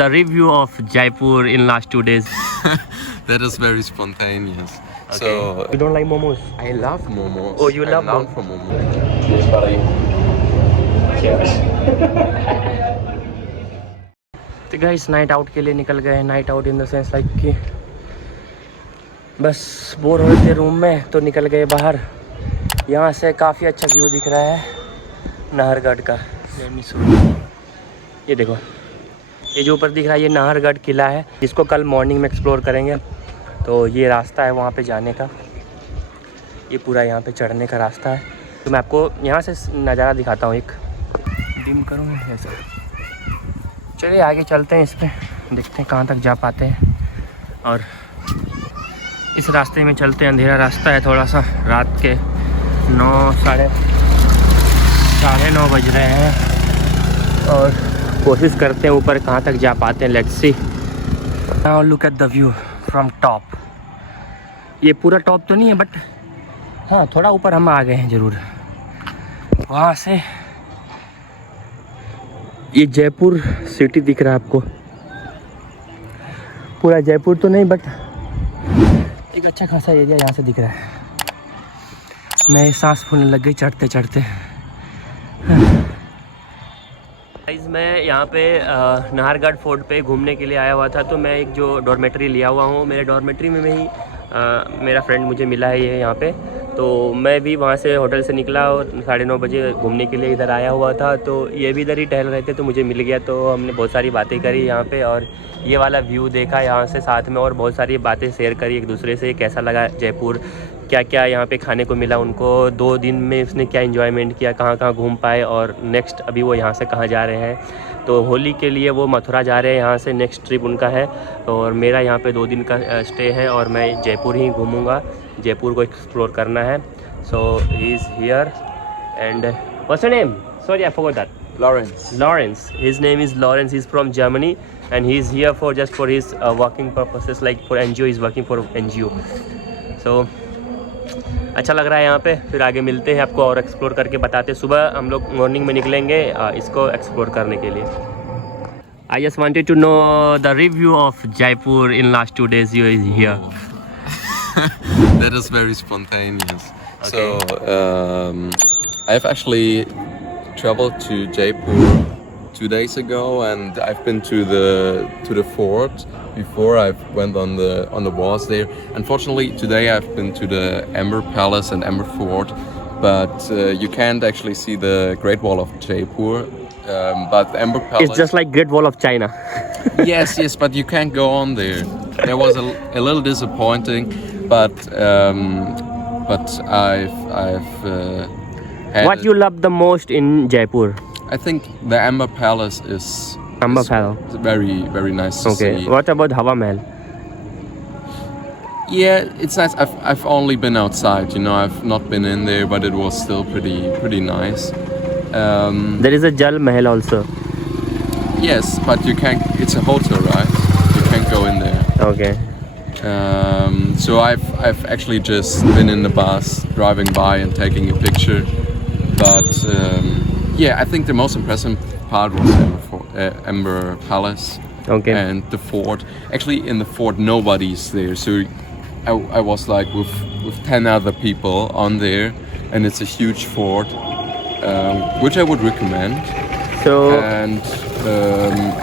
The review of Jaipur in last 2 days. That is very spontaneous. Okay. So You don't like momos? I love momos. Oh, you love I'm for momos. तो guys night out के लिए निकल गए. Night out in the sense like कि बस bore हो रहे थे रूम में तो निकल गए बाहर. यहाँ से काफ़ी अच्छा व्यू दिख रहा है नाहरगढ़ का. ये देखो, ये जो ऊपर दिख रहा है ये नाहरगढ़ किला है जिसको कल मॉर्निंग में एक्सप्लोर करेंगे. तो ये रास्ता है वहाँ पे जाने का. ये पूरा यहाँ पे चढ़ने का रास्ता है. तो मैं आपको यहाँ से नज़ारा दिखाता हूँ. एक डिम करूँगा ऐसा. चलिए आगे चलते हैं. इस पर देखते हैं कहाँ तक जा पाते हैं. और इस रास्ते में चलते हैं. अंधेरा रास्ता है थोड़ा सा. रात के 9 बज रहे हैं और कोशिश करते हैं ऊपर कहाँ तक जा पाते हैं. Let's see. Now look at the view from top. ये पूरा टॉप तो नहीं है बट हाँ थोड़ा ऊपर हम आ गए हैं ज़रूर. वहाँ से ये जयपुर सिटी दिख रहा है आपको. पूरा जयपुर तो नहीं बट एक अच्छा खासा एरिया यहाँ से दिख रहा है. मैं सांस फूलने लग गई चढ़ते चढ़ते. मैं यहाँ पे नाहरगढ़ फोर्ट पे घूमने के लिए आया हुआ था. तो मैं एक जो डॉर्मेट्री लिया हुआ हूँ, मेरे डॉर्मेट्री में ही मेरा फ्रेंड मुझे मिला है ये यहाँ पे. तो मैं भी वहाँ से होटल से निकला और 9:30 बजे घूमने के लिए इधर आया हुआ था. तो ये भी इधर ही टहल रहे थे तो मुझे मिल गया. तो हमने बहुत सारी बातें करी यहाँ पे और ये वाला व्यू देखा यहाँ से साथ में. और बहुत सारी बातें शेयर करी एक दूसरे से. कैसा लगा जयपुर, क्या क्या यहाँ पे खाने को मिला उनको, 2 दिन में उसने क्या एंजॉयमेंट किया, कहाँ कहाँ घूम पाए. और नेक्स्ट अभी वो यहाँ से कहाँ जा रहे हैं. तो होली के लिए वो मथुरा जा रहे हैं. यहाँ से नेक्स्ट ट्रिप उनका है. और मेरा यहाँ पे 2 दिन का स्टे है और मैं जयपुर ही घूमूँगा. जयपुर को एक्सप्लोर करना है. So he is here and what's your name? Sorry I forgot that. Lawrence. His name is Lawrence. He's from Germany and he's here for just for his working purposes, like for NGO. He's working for NGO. So अच्छा लग रहा है यहाँ पे. फिर आगे मिलते हैं, आपको और एक्सप्लोर करके बताते हैं. सुबह हम लोग मॉर्निंग में निकलेंगे इसको एक्सप्लोर करने के लिए. I just wanted to know the review of Jaipur in last 2 days you is here. That is very spontaneous. Okay. So I've actually traveled to Jaipur 2 days ago, and I've been to the fort before. I went on the walls there. Unfortunately, today I've been to the Amber Palace and Amber Fort, but you can't actually see the Great Wall of Jaipur. But the Amber Palace. It's just like Great Wall of China. Yes, but you can't go on there. That was a little disappointing, but I've had What you love the most in Jaipur? I think the Amber Palace is Amber Palace. very, very nice to Okay. see. What about Hawa Mahal? Yeah, it's nice. I've only been outside, I've not been in there, but it was still pretty nice. There is a Jal Mahal also. Yes, but you can't. It's a hotel, right? You can't go in there. Okay. So I've actually just been in the bus, driving by and taking a picture. But yeah, I think the most impressive part was Amber Palace. Okay. And the fort. Actually, in the fort, nobody's there. So I was like with 10 other people on there, and it's a huge fort, which I would recommend. So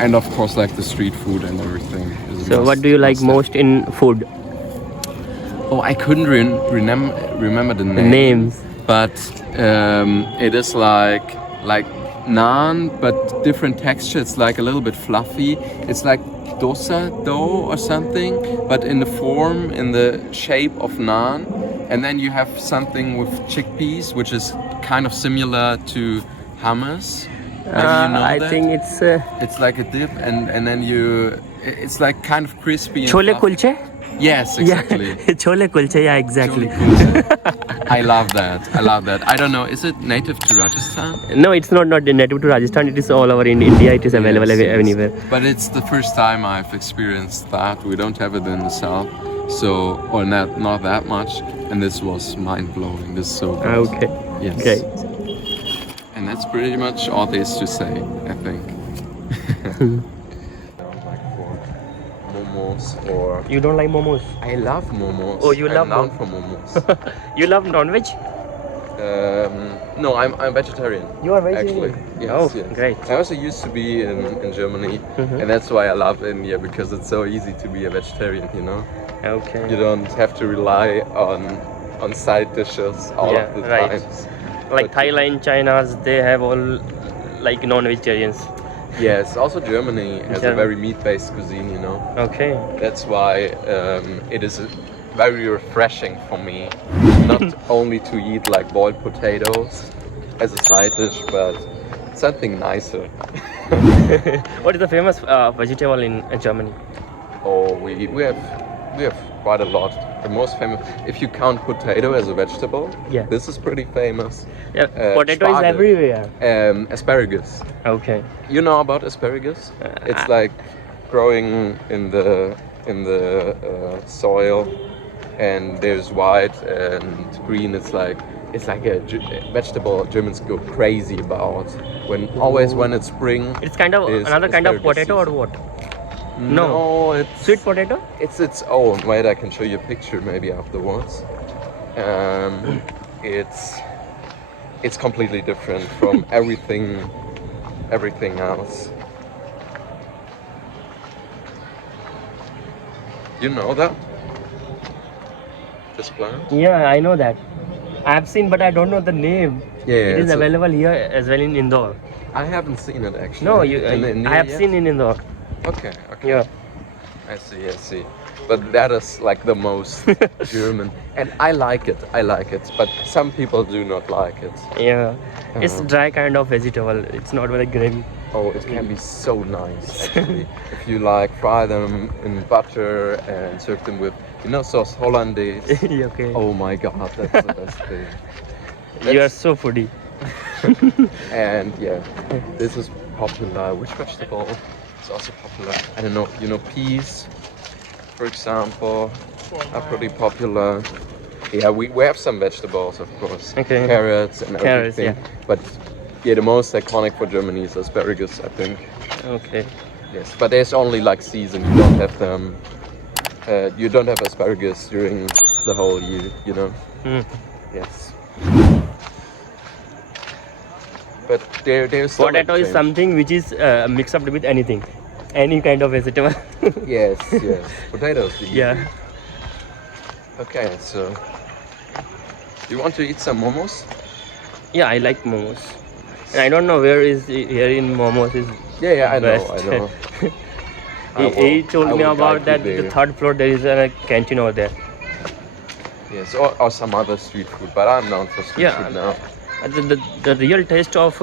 And of course, like the street food and everything. So what do you like most in food? Oh, I couldn't remember the Names. But it is like naan, but different texture. It's like a little bit fluffy. It's like dosa dough or something, but in the shape of naan. And then you have something with chickpeas, which is kind of similar to hummus. Maybe you know I that? think It's like a dip, and then it's like kind of crispy. And chole fluffy. kulche. Yes, exactly. Yeah, chole kulche. Yeah, exactly. I love that. I don't know. Is it native to Rajasthan? No, it's not native to Rajasthan. It is all over in India. It is available Yes. anywhere. But it's the first time I've experienced that. We don't have it in the south, or not that much. And this was mind blowing. This is so good. Okay. Yes. Great. And that's pretty much all there is to say, I think. momos or... You don't like momos? I love momos. Oh, you love I'm down for momos. You love non-veg? No, I'm vegetarian. You are vegetarian? Actually, yes, Oh, yes. great. I also used to be in Germany, and that's why I love India, because it's so easy to be a vegetarian, you know? Okay. You don't have to rely on side dishes all Yeah, of the right. times. Like But- Thailand, China's, they have all like non-vegetarians. Yes, also Germany has a Germany. very meat-based cuisine, you know? Okay. That's why it is very refreshing for me not only to eat like boiled potatoes as a side dish, but something nicer. What is the famous vegetable in Germany? Oh, we have quite a lot. The most famous, if you count potato as a vegetable, Yeah. this is pretty famous. Yeah, potato is Spargel. everywhere. Asparagus. Okay. You know about asparagus? It's I- like growing in the soil, and there's white and green. It's like a vegetable Germans go crazy about. When it's spring. It's kind of is another kind of asparagus potato or season. what? No, it's Sweet potato? It's its own. Wait, I can show you a picture maybe afterwards. It's completely different from everything else. You know that? This plant? Yeah, I know that. I have seen, but I don't know the name. Yeah, It is it's a- available here as well in Indore. I haven't seen it actually. No, you. In I have India seen yet? in Indore. Okay. Yeah. I see. But that is like the most German, and I like it. But some people do not like it. Yeah. It's Uh-huh. dry kind of vegetable. It's not very gravy. Oh, it can be so nice actually. If you like fry them in butter and serve them with, sauce hollandaise. Okay. Oh my god, that's the best thing. You are so foodie. And yeah, this is popular. Which vegetable is also popular? I don't know. Peas, for example, are pretty popular. Yeah, we have some vegetables, of course. Okay. Carrots and Carrots, everything. But yeah, the most iconic for Germany is asparagus, I think. Okay. Yes, but there's only like season. You don't have them. You don't have asparagus during the whole year. You know. Mm. Yes. But there's still Potato is change. something which is mixed up with anything, any kind of vegetable. Yes. Potatoes. Yeah. Okay, so you want to eat some momos? Yeah, I like momos. And I don't know where is here in momos is. Yeah, I know. Best. I He told me will about guide that you the there. third floor there is a canteen over there. Yes, or some other street food, but I'm known for street Yeah. food now. The real taste of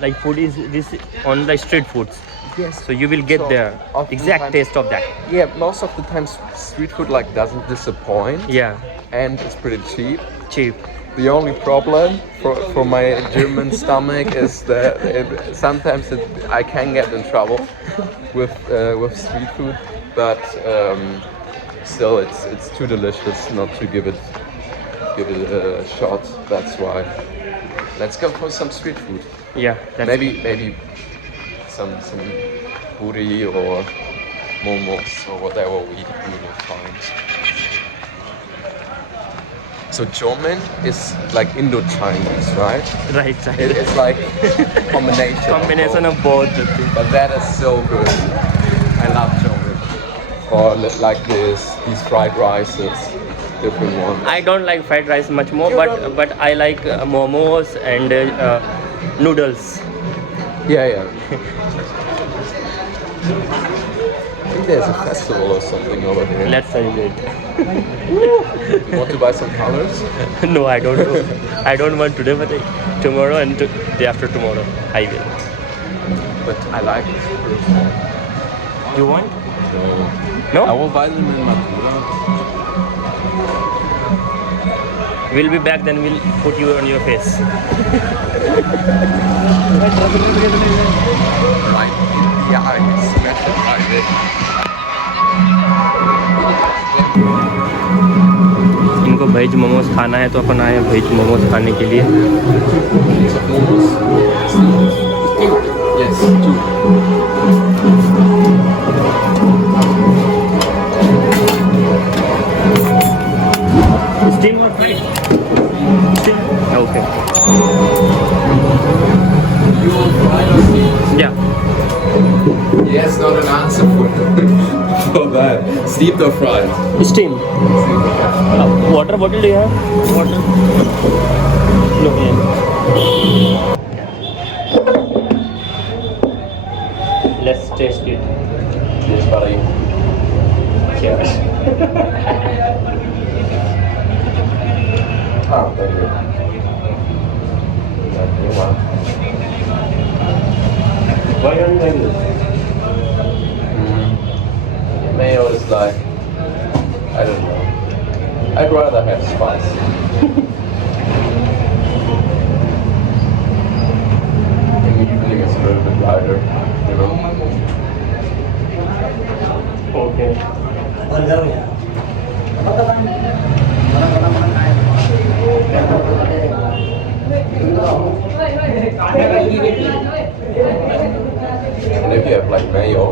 like food is this on the street foods. Yes. So you will get So, the oftentimes- exact taste of that. Yeah, most of the time street food like doesn't disappoint, Yeah, and it's pretty cheap. cheap. The only problem for my German stomach is that sometimes I can get in trouble with street food, but still it's too delicious not to give it a shot. That's why. Let's go for some street food. Yeah, that's Maybe some puri or momos or whatever we will find. So German is like Indo-Chinese, right? right. It's like combination. Combination of of both the things. both. But that is so good. I love German. Or like these fried rices, different ones. I don't like fried rice much more, You but I like momos and noodles. Yeah. I think there's a festival or something over here. Let's celebrate. You want to buy some colors? No, I don't know. I don't want today, but tomorrow and day after tomorrow I will. But I like it. You want? No. I No? will buy them in Matura. We'll be back, then we'll put you on your face. Right. Yeah, I smash it like this. इनको veg momos खाना है तो अपन आए हैं veg momos खाने के लिए. Piece of momos. Yes, two. not an answer for that. Steamed or fried? Steam. Water bottle do you have? Water. No. Yeah. Let's taste it. Cheers, buddy. Cheers. Oh, thank you. Why don't you like this? Mayo is like, I don't know. I'd rather have spice. In the evening it's a little bit lighter, you know. Okay. And if you have like mayo,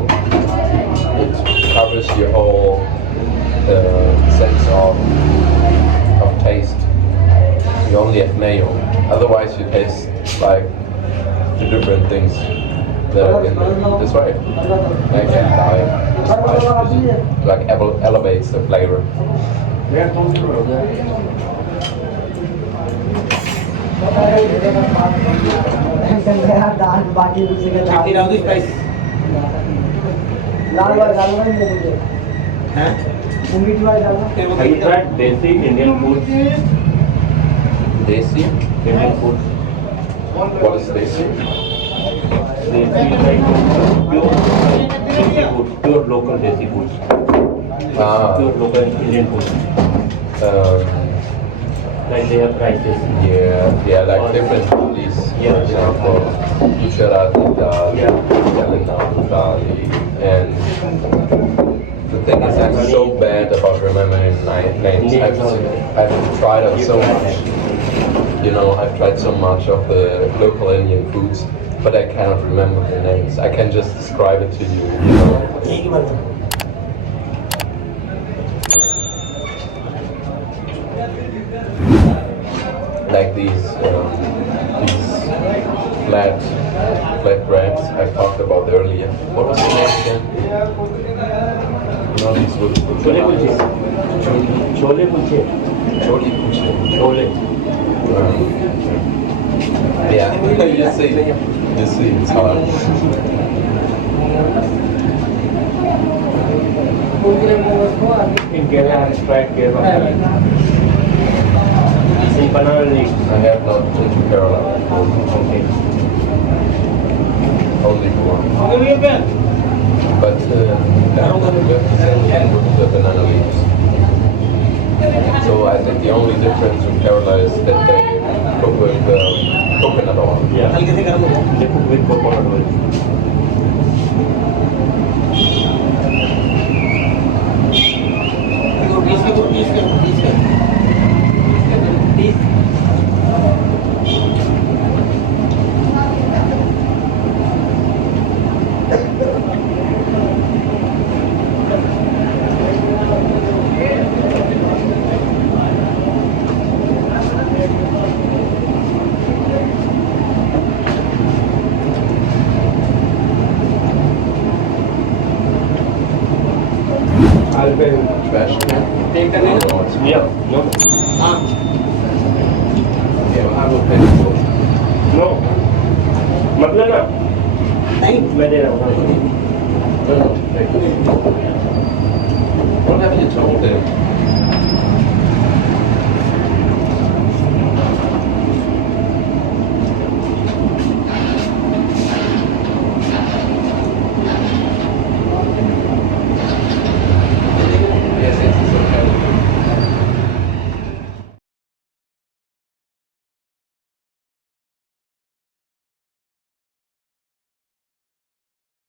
it covers your whole sense of taste. You only have mayo. Otherwise you taste like the different things that are in there. That's right. Actually, the spice like elevates the flavor. Have you tried Desi Indian food? Desi? Indian food. What is desi? Desi is like pure Desi food, pure local Desi food, pure local Indian food. Like they have prices. Yeah, like different these. Yeah. For example, Gujarati dal, Yeah. Telangana dal, and the thing is, I'm so bad about remembering names. I've tried out so much. You know, I've tried so much of the local Indian foods, but I cannot remember the names. I can just describe it to you. You know. Like these flat breads I talked about earlier. What was the name again? You know these would Chole kulche. Chole kulche. Chole kulche. Chole. Yeah, you see, it's hard. In Kerala, I have tried Kerala. In banana leaves. I have not been to Kerala. Okay. Only one. But with the banana leaves. So I think the only difference in Kerala is that they cook with coconut oil. Yeah. They cook with coconut oil. I'll pay trash. Yeah, no. Yeah, I will pay for it. No. मतलब ना नहीं मैं दे रहा हूँ No, pay. What have you told them?